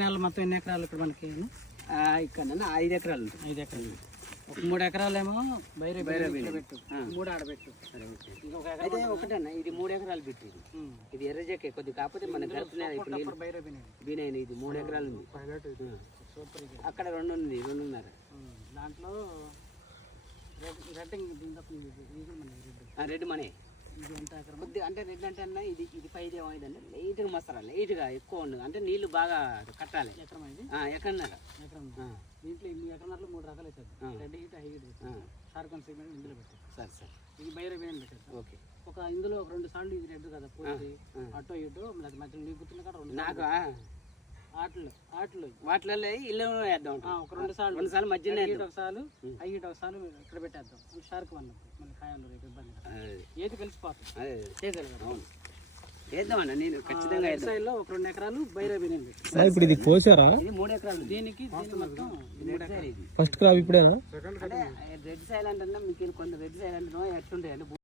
నెలలు మొత్తం ఎన్ని ఎకరాలు ఇక్కడ మనకి? ఇక్కడ 5 ఎకరాలు. 5 ఎకరాలు. ఒక 3 ఎకరాలేమో బైరే పెట్టు, 3 ఆడబెట్టు. అయితే ఒకటన్నా ఇది 3 ఎకరాలు పెట్టు. ఇది ఎర్రజెక్కే కొద్ది కాకపోతే మన బీనైనా ఇది 3 ఎకరాలు ఉంది. అక్కడ 2 ఉంది, 2.5. దాంట్లో రెడ్ మనీ కొద్దిగా అంటే రెడ్ అంటే అన్న ఇది 5 ఏమైందంటే లైట్గా మస్తారా, లైట్గా ఎక్కువ ఉండదు అంటే నీళ్లు బాగా కట్టాలి. ఎకరన్నర. దీంట్లో 1.5 రకాలు అవుతుంది. రెడ్ హీట్, హై హీట్, షార్కన్ సిమెంట్ ఇందులో పెట్టారు. సరే ఇది బైరే బియ్యం పెట్టారు. ఓకే. ఇందులో 2 సార్లు ఇది రెడ్ కదా పోయి అటో ఇటో మధ్యలో మీకు గుర్తున్న కాడ 2 నాకు వాటిలలో ఇల్లు వేద్దాం. ఒక 2 సార్లు మధ్యలో ఒకసారి హై హీట్ ఒకసారి ఇక్కడ పెట్టేద్దాం. షార్క్ అన్నప్పుడు మళ్ళీ ఖాయాలు రేపు ఇబ్బంది ఏది కలిసిపోతుంది చేయగలగాలి. వేద్దామన్నా నేను ఖచ్చితంగా. సైడ్లో ఒక 2 ఎకరాలు బైరే బియ్యం పెట్టి. ఇప్పుడు ఇది కోసారా? ఇది 3 ఎకరాలు. దీనికి మొత్తం ఫస్ట్ క్రాప్ ఇప్పుడేనా? అంటే రెడ్ సైల్ అంటే మీకు కొంత రెడ్ సైల్ అంటే ఎట్లుంటాయి అంటే